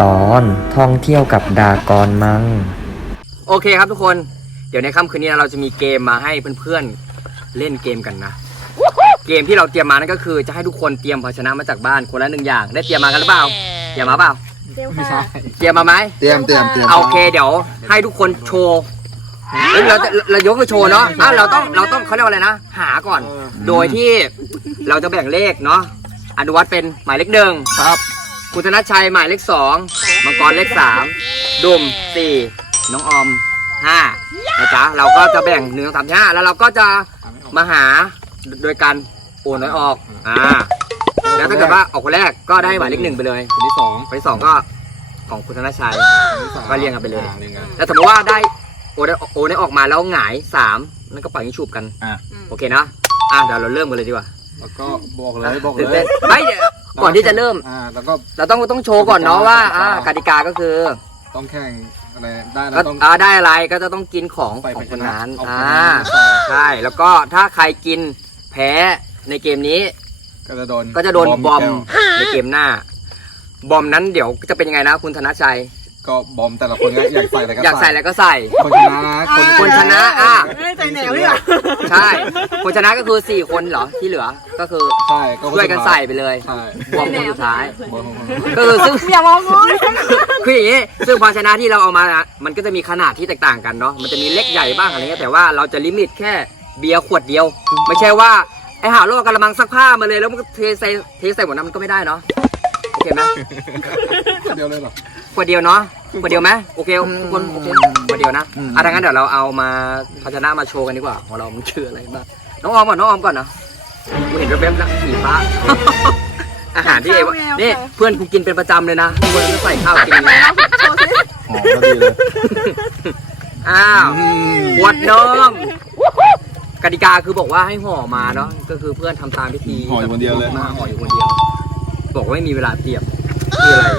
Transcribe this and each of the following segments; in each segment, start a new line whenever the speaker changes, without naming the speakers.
ตอนท่องเที่ยวกับดากอนมัง
โอเคครับทุกคนเดี๋ยวในค่ำคืนนี้เราจะมีเกมมาให้เพื่อนๆเล่นเกมกันนะเกมที่เราเตรียมมานั่นก็คือจะให้ทุกคนเตรียมภาชนะมาจากบ้านคนละ1อย่างได้เตรียมมากันหรือเปล่าเตรียมมาเปล่า
เตรียมค่ะ
เตรียมมาไหม
เตรียม
โอเคเดี๋ยวให้ทุกคนโชว์เรายกไปโชว์เนาะเราต้องเขาเรียกว่าอะไรนะหาก่อนโดยที่เราจะแบ่งเลขเนาะอนุวัฒน์เป็นหมายเลข1ครับคุณธนชัยหมายเลข2มังกรเลข3ดุม4น้องออม5นะจ๊ะเราก็จะแบ่ง1 2 3 5แล้วเราก็จะมาหาโดยการโอนน้อยออกแล้วถ้าเกิดว่าออกคนแรกก็ได้หมายเลข1ไปเลยคนที่2คนที่2ก็ของคุณธนชัยก็เรียงกันไปเลยแล้วสมมติว่าได้โอนได้ออกมาแล้วหงาย3นั่นก็ปล่อยให้ฉุบกันโอเคนะเดี๋ยวเราเริ่มกันเลยดีกว่า
แล้วก็บอกเลย
ไม่เดี๋ยวก่อนที่จะเริ่ม
แล้วก็
เราต้องโชว์ก่อนเนาะว่ากติกาก็คือ
ต้องแข่งอะไรได้
แล้วต้องได้อะไรก็จะต้องกินของคนนั้นใช่แล้วก็ถ้าใครกินแพ้ในเกมนี้ก็จะโดนบอมในเกมหน้าบอมนั้นเดี๋ยวจะเป็นยังไงนะคุณธนชัย
ก็บอมแต่ละคนอยากใส่อะไรก็
ใส่คนชนะ
ไม่ใจแหนวเลยอ่ะ
ใช่คนชนะก็คือ4คนเหรอที่เหลือก็คือช่วยกันใส่ไปเลยบอมคนสุดท้ายก็คือซึ่ง
อย่ามองงู
คืออย่างนี้ซึ่งภาชนะที่เราเอามามันก็จะมีขนาดที่แตกต่างกันเนาะมันจะมีเล็กใหญ่บ้างอะไรเงี้ยแต่ว่าเราจะลิมิตแค่เบียร์ขวดเดียวไม่ใช่ว่าไอ้ห่าโลกกระมังซักผ้ามาเลยแล้วมันก็เทใส่หมดนั้นมันก็ไม่ได้เนาะโอเคไหม
ขวดเดียวเลยเหรอ
ขวดเดียวเนาะขวดเดียวไหมโอเคทุกคนโอเคขวดเดียวนะถ้างั้นเดี๋ยวเราเอามาภาชนะมาโชว์กันดีกว่าของเรามันคืออะไรบ้างน้องออมก่อนนะกูเห็นแว๊บๆแล้วสีฟ้าอาหารที่นี่เพื่อนกูกินเป็นประจำเลยนะเพื่อนก็ใส่ข้าวกินเลย
หอมก็ดีเลย
ขวดนมกติกาคือบอกว่าให้ห่อมาเนาะก็คือเพื่อนทำตามพิธี
ห่ออยู่คนเดียวเลย
ห่ออยู่คนเดียวบอกว่าไม่มีเวลาเตรียมคืออะไร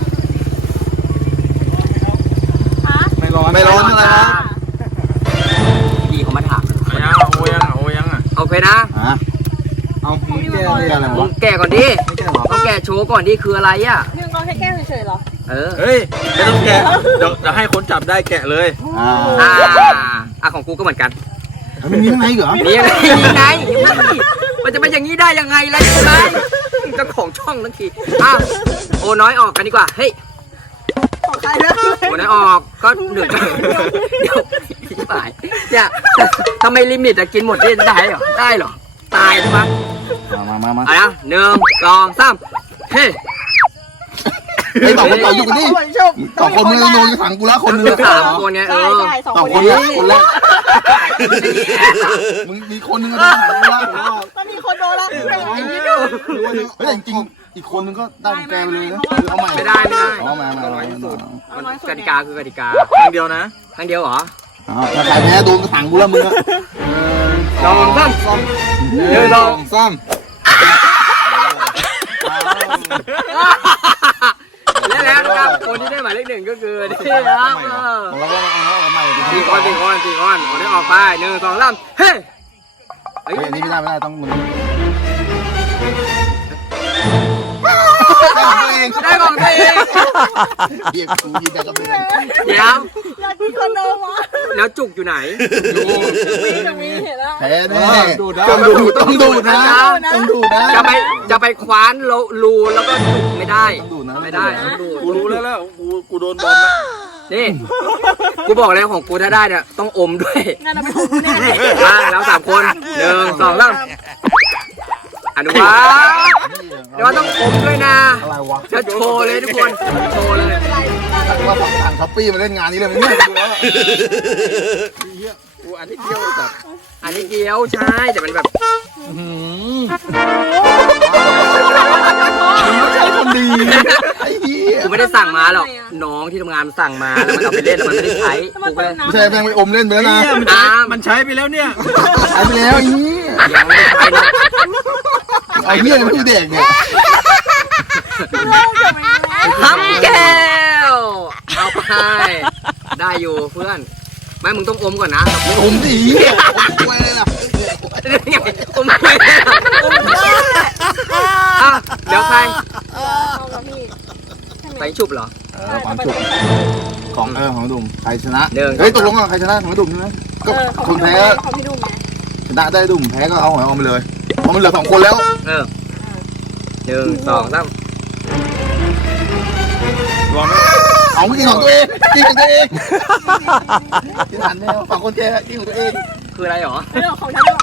ไม่ร้อนอะไรนะ
พี่เขามาถาม
โอ้ยัง
โอเคนะ
เอาแก้อะไรวะ
แกะก่อนดิต้องแกะโชว์ก่อนดิคืออะไรอ่ะ
พี่มังกรแค่แก้เฉยๆหรอ
เฮ้ยไม่ต้องแกะเดี๋ยวให้คนจับได้แกะเลย
ของกูก็เหมือนกัน
มันมียังไงเหรอ
มียังไงมันจะเป็นอย่างนี้ได้ยังไงล่ะใช่ไหมเจ้าของช่องทั้งทีโอ้น้อยออกกันดีกว่าเฮ้ยโอ้น้อยออกก็เดี๋ยวไปเนี่ยทำไมลิมิตกินหมดได้เหรอตายใช่ไหม
มา
อะไรนะ1 2 3เฮ้ย
ไอ้2 คนต่ออยู่กันนี่2 คนมึงโดนขังกูแล้วคนนึง
3 คนไง
2 คนแล้วคนแรกมึงมีคนนึงโดนขังกูแล้ว
ตอนนี้คนโดนแล้ว
เฮ้ยจริงอีกคนนึงก็ได้แกไปเลยนะเอาใหม่
ไม่ได้
เอาม
ากติกาคือกติกา
ครั้งเดียวนะ
ครั้งเดียวเหรอ
ถ้าใครแพ้โดนขังกูแล้วมึงอะ
2 3แล้วนะครับคนที่ได้หมายเลข1ก็คือนี่ครับ
เราก็เอาใหม่
4 คนได้ออกไป1 2 3เฮ้ย
นี่ไม่ได้ต้องมึง
ได้ของตัวเอง
เบียร์กูยืนได้กับมึง
เดี๋ยว
อยากกินคอนโดมา
แล้วจุกอยู่ไหน
มีเห็นแล้ว
แพ้แน่ต้องดูดนะ
จะไปคว้านรูแล้วก็จุกไม่ได้
กูรู้แล้วกูโดนบอล
นี่กูบอกเลยของกูถ้าได้เนี่ยต้องอมด้วย
งั้นเราไปอมแน่
แล้ว3 คน1 2 3อนุวัฒน์เดี๋ยวต้องอมด้วยนะจะโชว์เลยทุกคนโชว์เลย
ว่าทางช้อปปี้มาเล่นงานนี้เลยไม่ดูแล้วกูอันนี้เกี่ยวแบบ
อันนี้เกี่ยวใช่แต่มันแบบ
ใช่คนดีไอ้เหี้ย
กูไม่ได้สั่งมาหรอกน้องที่ทำงานสั่งมาแล้วมันเอาไปเล่นแล้วมันไม่ได้ใช้กูก็
ไม่ใช่แม่งไปอมเล่นไปแล้วนะ
มันใช้ไปแล้วเนี่ย
ใช้ไปแล้วนี่
ยังไม่ใช้นะ
ไอ้เหี้ยไม่ดูเด็กเนี่ย
ทำแก้วเอาไปได้อยู่เพื่อนไม่มึงต้องอมก่อนนะ
อมดิอมอะไรล่ะ
อมเดี๋ยวใครไปฉุบเหรอ
ปันจุกของของดุ่มใครชนะ
หนึ่ง
เฮ้ยตกลงอ่ะใครชนะของดุ่มใช่ไหมก็คนแพ้
ของพี่ดุมไง
ชนะได้ดุ่มแพ้ก็เอาหอยออกไปเลยเพราะมันเหลือ2 คนแล้ว
หนึ่งสองสาม
เอาไม่กินของตัวเองกินของตัวเองกินหันแมวฝั่งคนแพ้กินของตัวเอง
คืออะไรหรอ
เรื่องของฉันด้วย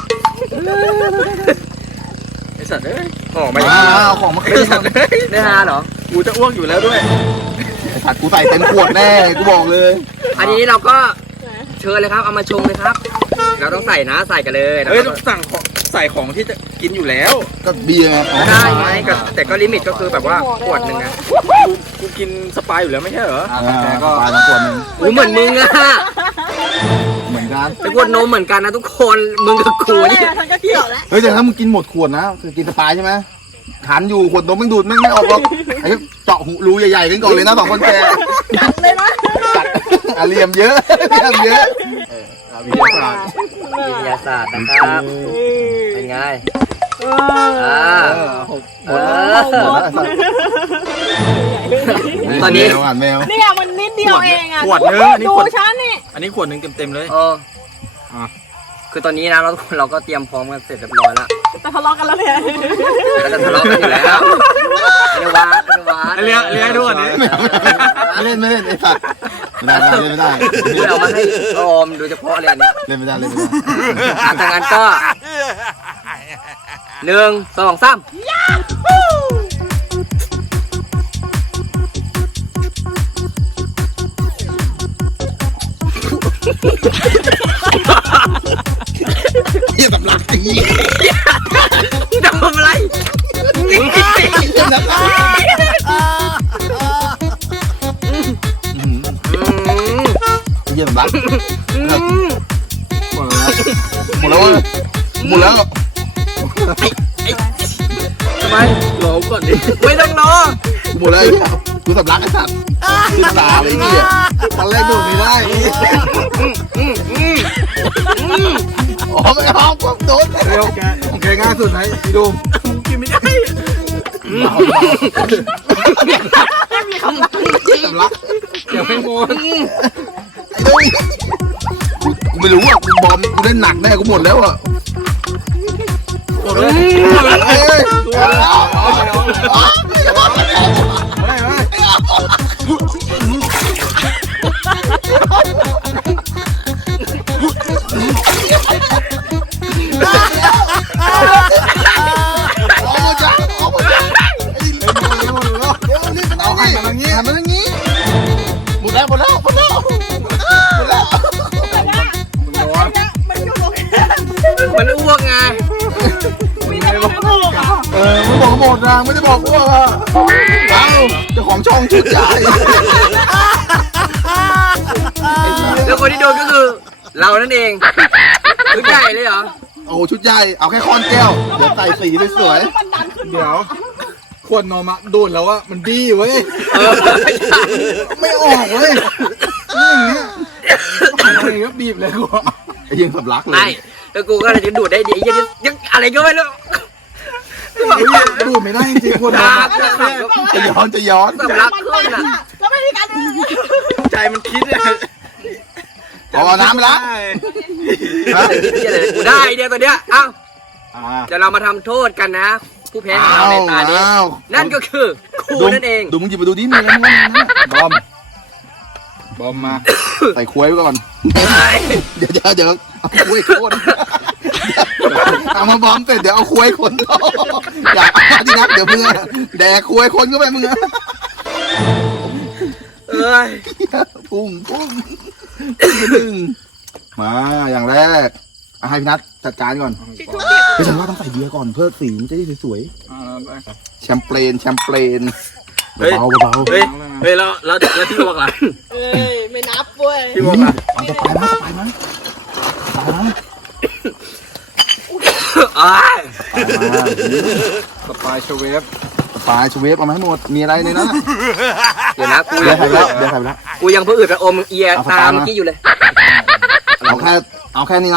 ไอสัตว์เอ้ยออกมา
เอาของมาคืน
ได้ฮาเหรอ
กูจะอ้วกอยู่แล้วด้วย
ผัดกูใส่เต็มขวดแน่กูบอกเลย
อันนี้เราก็เชิญเลยครับเอามาชงเลยครับ เราต้องใส่นะใส่กันเลย
เฮ้ยต้องสั่งของใส่ของที่จะกินอยู่แล้ว
ก็เบียร์ไง
ได้ไงก็แต่ก็ลิมิตก็คือแบบว่าขวดหนึ่งนะ
กูกินสปายอยู่แล้วไม่ใช่เหรอ
แต่ก็ปลาทั้งขวดนึง
อุ้ยเหมือนมึงอะ
เหมือนกัน
ไอ้ขวดนมเหมือนกันนะทุกคนมึงกับกูนี่
ฉันก็เกี่ยวแล้ว
เฮ้ยแต่ถ้ามึงกินหมดขวดนะคือกินสปายใช่ไหมทันอยู่ขวดนมไม่ดูดไม่ออกหรอกไอ้เจาะหูรูใหญ่ๆกันก่อนเลยนะ2 คนแก
เลยมั้ย
กัดเหลี่ยมเยอะเหลี่ยมเยอะวิทยาศาสตร์
วิทยาศาสตร์นะครับเป็นไงตอนนี้
หวานแมว
นี่มันนิดเดียวเองอ่ะ
ขวดนึงอันนี้
ดู
ขวด
ฉันนี่
อันนี้ขวดนึงเต็มๆเลย
คือตอนนี้นะเราก็เตรียมพร้อมกันเสร็จเรียบร้อยแล้ว
จะทะเลาะกันแล้วเนี่ย
เราจะทะเลาะกันอยู่แล้วเรวา
เลี้ยงด้วยนี่
ไม่เล่นไอ้สัตว์ไม่ได้
เอามาให้ออมโดยเฉพาะเลยอันนี้
เล่นไม่ได้
ถ้างั้นก็หนึ่งสองสาม
เฮียสำลักไอ้เหี้ย
ทำอะไร
เฮียสำลักเฮียสำลักหมดแล้วหมดแล้ว
ทำไม
รอก่อนดิ
ไม่ต้องรอ
หมดแล้วกูสำลักไอ้สัตว์ขึ้นตาเลยเฮียตอนแรกดูไม่ได้อ๋อไม่เอาความโดนเร็วโอเคง่ายสุดไหนพี่ดู
กินไม่ได้
สำลัก
เดี๋ยวไม่หมด
ไอ้ดูกูไม่รู้อ่ะกูบอมกูเล่นหนักแน่กูหมดแล้วอ่ะเอ้ยเอาให้มันอย่างงี้มันอย่างงี้หมดแล้ว
มันอยู่ตรงนี้
มันอ้วกไง
ไม่บอกอ่ะ
มึงบอกหมดนะไม่ได้บอกว่าเอ้าเจ้าของช่องชุดใหญ่
แล้วคนที่โดนก็คือเรานั่นเองชุดใหญ่เลยเหรอ
โอ้ชุดใหญ่เอาแค่ค้อนแก้วเดี๋ยวใส่สีสวย
มันดันขึ้น
เดี๋ยวขวดนมอะโดนแล้วอะมันบี้เว้ย
ไม่ออกเว้ยอย่างเงี้ย
อะไรก็บีบเลยกู
ไอ้ยังสำลักเล
ไอ้
ย
แล้วกูก็เลยจะดูดได้ดียังอะไรก็ไม่รู้
ดูดไม่ได้จริงๆขวดนม
จะย้อน
สำลักขึ้นอ่ะ
แล้วไม่มีการดึง
ใจมันคิดอะ
เอาน้ำไปละ
กูได้ไอเดียตัวเนี้ยเอ้าจะเรามาทำโทษกันนะ ผู้แพ้ของเราในตานี้นั่นก็คือครูนั่นเอง
ดูมึงหยิบมาดูดิมีอะไรบ้างบอมมาใส่ควยไว้ก่อนเดี๋ยวเอาควยคนเอามาบอมเสร็จเดี๋ยวเอาควยคนอยากเอาที่นักเดี๋ยวมึงแดกควยคนก็ไปมึง พุ่งมาอย่างแรกให้พี่นัทจัดการก่อนพี่ฉันว่าต้องใส่เบียร์ก่อนเพื่อสีมันจะได้สวยๆแชมเปญเบา
เฮ้ยแล้วที่บอกล่ะ
เอ้ยไม่นับเว้ย
ที่บอกล่ะ
เอาสปายมา
สปายชเวฟ
สปายชเวฟเอามาให้หมดมีอะไรในนั้น
เดี๋ยวนะกู
เบียร์ใส่ไปแล้ว
กูยังเพื่ออืดไปอมเอียตาเมื่อกี้อยู่เลย
เอาแค่นี้นะ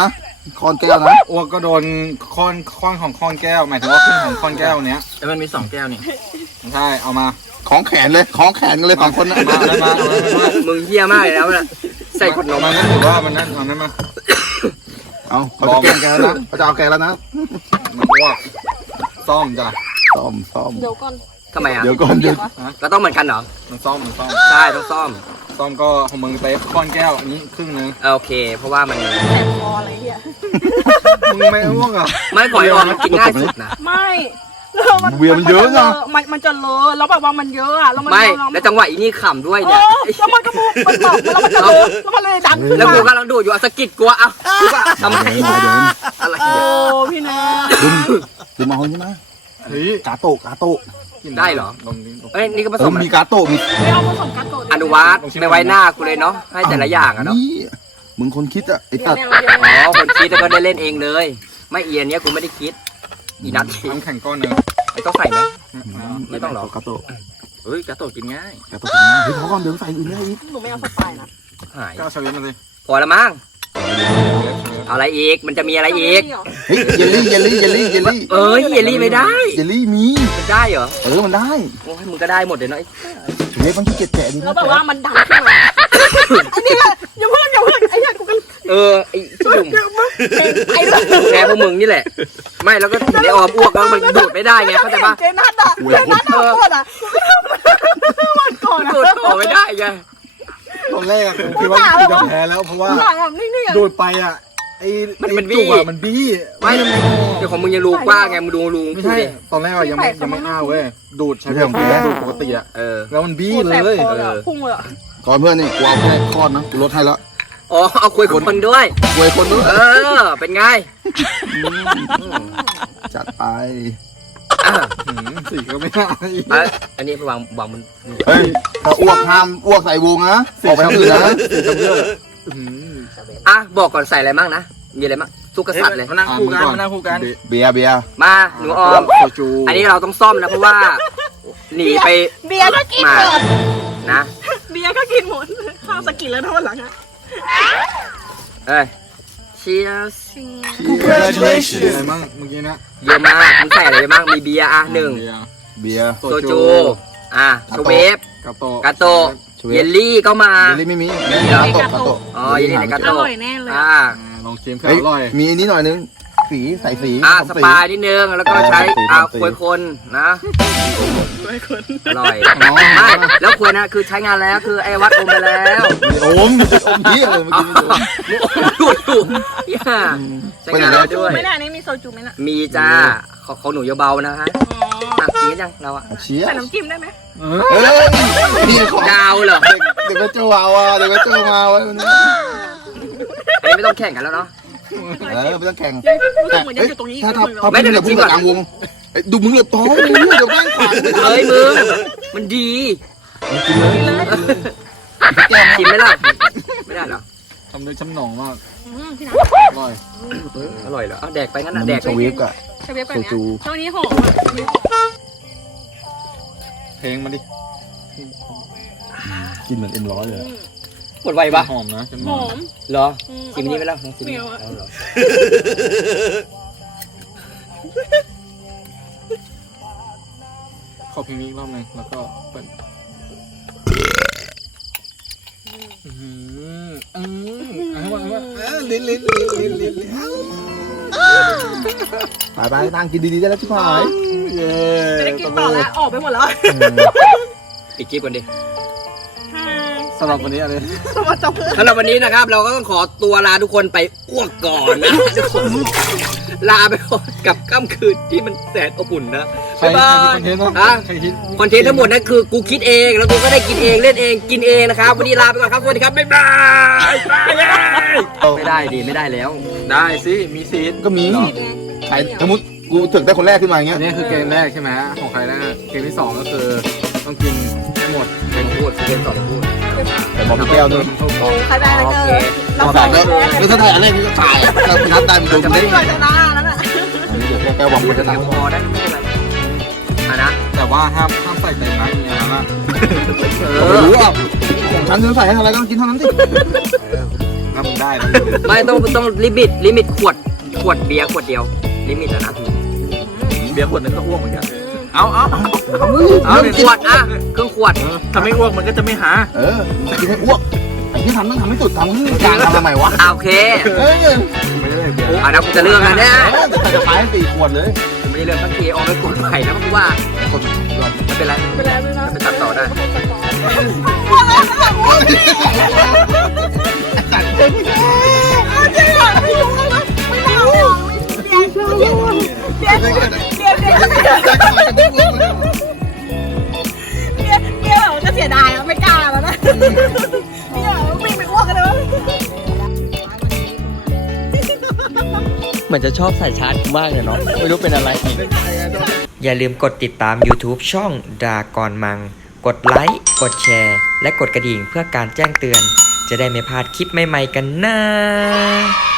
คอนแก้วนะ
อ้วกก็โดนค้อนของค้อนแก้วหมายถึงว่าครึ่งของค้อนแก้วเนี้ย
แต่มันมี2แก้วนี่
ใช่เอามา
ของแขนเลยของแขนกันเลยสองคนนะ
มาแล้วมาเอาแล้วมา
มึงเฮี้ยมากเลยนะมันใส่ขวดนม
มันนั่นถือว่ามันนั่นเอานั่นมา
เอาเขาจะแกล้งแกแล้วนะเขาจะเอาแกแล้วนะ
มันอ้วกซ่อมจ้ะ
ซ่อม
เดี๋ยวก่อน
ทำไมอ่ะ
เดี๋ยวก่อนเดี๋ยว
ก็ต้องเหมือนกันเหรอ
มันซ่อม
ใช่ต้องซ่อม
ซ่อมก็ของมึงไปค้อนแก้วอันนี้ครึ่งนึง
โอเค เพราะว่ามัน
แสบคออะไรเหี้ย
มึงไม่อ้วกอ่ะ
ไม่ปล่อยออกมันกินง่ายสุดนะ
ไม่แล้ว
เบียร์มันเยอะนะ
มันจะเลอะแล้วแบบว่ามันเยอะอะแล้วมัน
ไม่
เลอะ
แล้วจังหวะอีนี่ขำด้วย
เอ
เนี่ย
อแล้วมันก็มูมันตกแล้วมันจะเลอะแล้วมันเลยดังขึ้น
แล้ว
มา
กูกำลังดูอยู่อ่ะสะกิดกูอ่ะกูก็ทำไมอะไร
โอ้
เนี่ย
พี่เนย
ดูมาคนใช่ไหม
เฮ้ย
กาโตะ
กิน
ได้เหรอ
ลงดิลง
เอ้ยนี่ก็ผสม
มีกาโตะมี
ไม่เอาผสมกันโกรธ
อนุวัฒน์ไม่ไว้หน้ากูเลยเนาะให้แต่ละอย่างอะเนาะ
นี่มึงคนคิดอะไอ้
เดี๋ย
ตัว ด
ไม่เอาเดี๋ยว
อ๋อคนคิดแล้วก็ได้เล่นเองเลย ไม่เอียนเนี้ยกูไม่ได้คิดอีนัท
น้ำแข็งก้อนหนึง
ไม่ต้องใส่ไหม ไม่ต้องหรอก
กาโตะ
เฮ้ยกระโตกินง่าย
กาโตะถึงนะเฮ้ยพอก่อนเดี๋ยวใส่อื่นได้อีก
หนูไม่เอาสไปร์นะ
หาย
ก็เอาชาวิตมาสิ
พอแล้วมั้งเอาอะไรอีกมันจะมีอะไรอีก
เฮ้ยเยลลี่
เอ้ยเยลลี่ไม่ได้
เยลลี่มี
มันได้เหรอ
มันได้
โอ้ยมึงก็ได้หมดเลยเนาะ
เฮ้ยบางทีเก็บแกะดี
แล้ว
นะ
แบบว่ามันดังขึ้นมาไอ้นี่แหละอย่าเพิ่งไอ้เนี่ยกูกัน
ไอ้ที่ดุ่ม
ไอ้เรื่อง
แพ้พวกมึงนี่แหละ ไม่แล้วก็ถึงได้ออมอ้วกแล้วมันดูดไม่ได้ไงเข้าใจปะ
เจนัทอะโคตรอะวันก่อน
ดูดออกไม่ได้ไง
ตอนแรกอะกูคิดว่ากูจะแพ้แล้วเพราะว่า
หลังแบบนิ่งๆ
โดดไปอ่ะไอ้
มันบี้
จุกอะมันบี้
ไม่เดี๋ยวของมึงยังรูกว้างไงมึงดูรู
ไม่
กู
ใช่
ดิ
ตอนแรกอะยังไม่อ้าวเว้ยดูดใช้เรื่องดูดปกติอ่ะ
เออ
แล้วมันบี้
แส
เล
บ
ย
คอเลยพุ่งเลย
ก่อนเพื่อนนี่กูเอาแค่คลอดนะกูลดให้แล้ว
อ๋อเอาคุยกับคนด้วย
กวยคนด้วย
เออ เป็นไง
จัดไป
อ่ะ
สีก็ไม่ได้
อ่ะอันนี้วางบน
เฮ้ยถ้าอ้วกห้ามอ้วกใส่วงนะออกไปทางอื่นนะ
อ่ะบอกก่อนใส่อะไรบ้างนะ มีอะไรบ้างทุกกษัตริย์เลย
มานั่งคู่กัน
เบียร์
มาหนูออม
โซจู
อันนี้เราต้องซ่อมนะเพราะว่า หนีไป
เบียร์ก็กินหมด
นะ
เบียร์ก็กินหมดข้าวสกินแล้วทั้งวันหลังอะ
เอ้ยเชียร์
อะไรมั่งเมื่อกี้นะ
เยอะมากมึงใส่อะไรไปบ้างมีเบียร์อ่ะหนึ่ง
เบียร์
โซจูอ่ะโชเวฟ
กาโต
กาโตะเยลลี่ก็มา
เยลลี่ไม่มีกาโตะ
อ๋อเยลลี่ในกา
อ
โตะ
ร่อยแน่เลย
อ่า
ลองชิมแค่
เฮ้ย
อร่อย
มีอันนี้หน่อยนึงสีใส่สี
อ่ะ
ทำ
สปานิดนึงแล้วก็ใช้ควยคนนะอร่อยไม่แล้วควยนะคือใช้งานแล้วคือไอ้วัดอมไปแล้ว
โอมเยี่ยเลยเมื่อกี้ไม่โดน
ดูดดูย่าใช้งานแล้วด้วย
ไม่ได้นี่มีโซจูไหมน่ะ
มีจ้าของหนูเบาๆนะฮะอ่ะกินยังเราอ่ะ
เชียร์
ใส่น้ำจิ้มได้ไหม
เฮ้ยพี่ของ
ดาวเหรอ
เด็กก็เจ้าเอาอ่ะเด็กก็เจ้ามาไว้วันนี้
อันนี้ไม่ต้องแข่งกันแล้วเนาะ
ไม่ต้องแข่ง
รู้สึกเหมือนยังอยู่ตรงนี้
ถ้าพี่อย่าพูดกับกลางวงดูมึงหลบท้องเลยเดี๋ยวแม่งขวาง
เฮ้ยมึงมันดี
กินเลย
กินไหมล่ะไม่ได้เหรอ
ทำด้วยช้ำหนองมาก
พี่นัท
อร่อย
อร่อยเหรอเอาแดกไปงั้นนะแดก
สวีฟอะ
ใช้เว็บแบบนี้ช่วงนี้หอม
เพลงมาดิ
กินเหมือนM100เลย
หมดไวปะ
หอมนะช้ำห
ห
นอ
อง ม
เหรอกินนี้ไปแล้วกินนี้เหรอ
ขอเพลงนี้อีกรอบหนึงแล้วก็เปิดลิ้น
ไปนั่งกินดีๆได้แล้วชิบหาย
เย้
ไม่ได้กินต่อแล้วออกไปหมดแล้ว
ปิดคลิปก่อนดิ
สำหรับวันนี้อะไร
สวัสดี
สำหรับวันนี้นะครับ เราก็ต้องขอตัวลาทุกคนไปอ้วกก่อนนะทุกคนลาไปก่อนกับค่ำคืนที่มันแสนอบอุ่นนะ
ใคร
บ๊ายบา
คิดคอนเทนต์
ย
วะ
ฮะ
ใครคิด
คอนเทนต์ทั้งหมดนั่นคือกูคิดเองแล้วกูก็ได้กินเองเล่นเองกินเองนะครับวันนี้ลาไปก่อนครับสวัสดีครับบ๊ายบายไม่ได้ดิไม่ได้แล้ว
ได้สิมีซีด
ก็มีใครสมมติกูถึงได้คนแรกขึ้นมาอย่างเงี้
อั
ย
นนี้คือเกมแรกใช่ไหมของใครแรกเกมที่สองก็คือต้องกินให้หมด
เป็นพูดเป็นต่อพูด
แต่บอกพี่แก้วด้วย
ใครได้แล้วเจอเรา
บอก
สอง
แล้วไม่ถ้าถ่ายอันแรกนี่ก็ตายถ้าพี่นัดได้มันโดน
จะ
กู
ไม่
ได้
ก่อนชนะแล้วน่ะ
เดี๋ยวแก้วบอก
พู
กู
ด
จะ
เดี๋
ตาย
ยวพอได้ไม่เป็นไรอ่ะนะ
แต่ว่าห้ามใส่เต็มนะอย่างนั้นนะ
เอ
ไม่
อ
รู้อ่ะของฉันจะใส่ให้อะไรก็ต้องกินเท่านั้นสิถ้ามึงได้นะ
ไม่ต้องลิมิตขวดเบียร์ขวดเดียวลิมิตอะนะ
เบียร์ขวดนึงก็อ้วกเหมือนกัน
เอาขวดอะครึ่งขวด
ถ้าไม่อ้วกมันก็จะไม่หา
กินให้อ้วกไอ้ที่ทำต้องทำให้สุดทำให้กลางทำทำไมวะ
โอเค
ไม่ได้เบียร์
นะกูจะเลือกนะเนี่ย
แต่จะขาย4 ขวดเลย
กูไม่ได้เลือกสักทีเอาไปกดใหม่นะเพราะว่า
คนยอด
ไม่เป็นไร
ไปแล้วไปแล้ว
ไปตัดต่อได้
จริงเหรอไม่รู้นะไม่น่าหรอกเบียร์เบียร์เบียร์เบียร์เบียร์เบียร์แบบจะเสียดายแล้วไม่กล้าแล้วนะเบียร์วิ่งไปอ้วกกันเลย
เหมือนจะชอบใส่ชาร์จกูมากเลยเนาะไม่รู้เป็นอะไรอย่าลืมกดติดตาม YouTube ช่องดากอนมัง กดไลค์กดแชร์ และกดกระดิ่งเพื่อการแจ้งเตือน จะได้ไม่พลาดคลิปใหม่ๆกันนะ